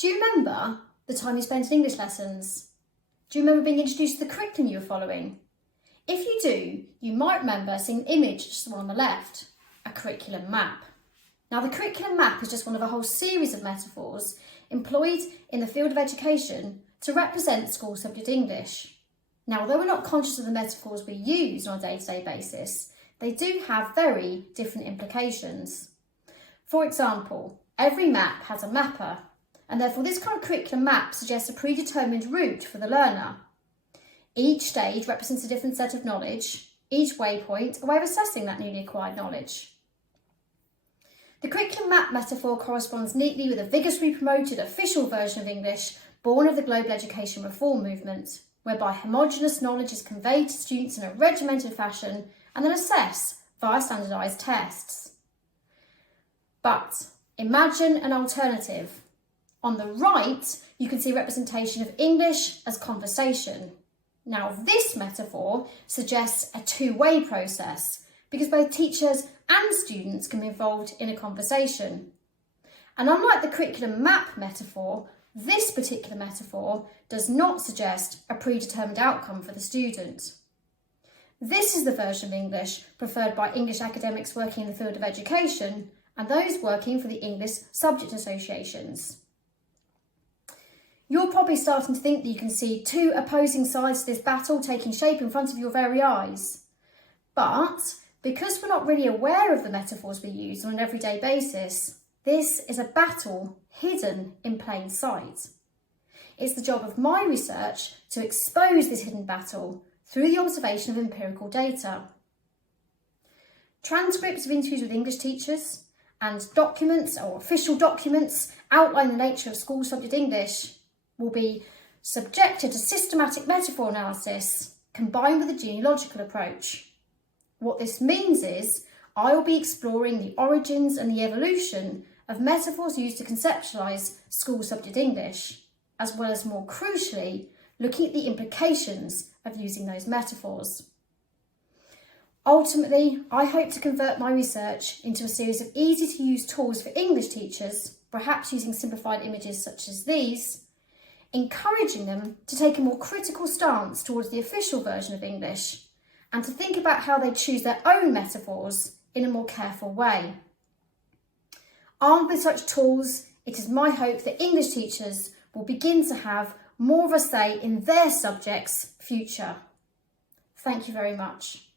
Do you remember the time you spent in English lessons? Do you remember being introduced to the curriculum you were following? If you do, you might remember seeing an image just the one on the left, a curriculum map. Now, the curriculum map is just one of a whole series of metaphors employed in the field of education to represent school subject English. Now, although we're not conscious of the metaphors we use on a day-to-day basis, they do have very different implications. For example, every map has a mapper, and therefore this kind of curriculum map suggests a predetermined route for the learner. Each stage represents a different set of knowledge, each waypoint a way of assessing that newly acquired knowledge. The curriculum map metaphor corresponds neatly with a vigorously promoted official version of English born of the global education reform movement, whereby homogeneous knowledge is conveyed to students in a regimented fashion and then assessed via standardised tests. But imagine an alternative. On the right, you can see representation of English as conversation. Now, this metaphor suggests a two-way process because both teachers and students can be involved in a conversation. And unlike the curriculum map metaphor, this particular metaphor does not suggest a predetermined outcome for the student. This is the version of English preferred by English academics working in the field of education and those working for the English subject associations. You're probably starting to think that you can see two opposing sides to this battle taking shape in front of your very eyes. But because we're not really aware of the metaphors we use on an everyday basis, this is a battle hidden in plain sight. It's the job of my research to expose this hidden battle through the observation of empirical data. Transcripts of interviews with English teachers and documents or official documents outlining the nature of school subject English will be subjected to systematic metaphor analysis combined with a genealogical approach. What this means is I will be exploring the origins and the evolution of metaphors used to conceptualise school subject English, as well as more crucially, looking at the implications of using those metaphors. Ultimately, I hope to convert my research into a series of easy-to-use tools for English teachers, perhaps using simplified images such as these, encouraging them to take a more critical stance towards the official version of English and to think about how they choose their own metaphors in a more careful way. Armed with such tools, it is my hope that English teachers will begin to have more of a say in their subject's future. Thank you very much.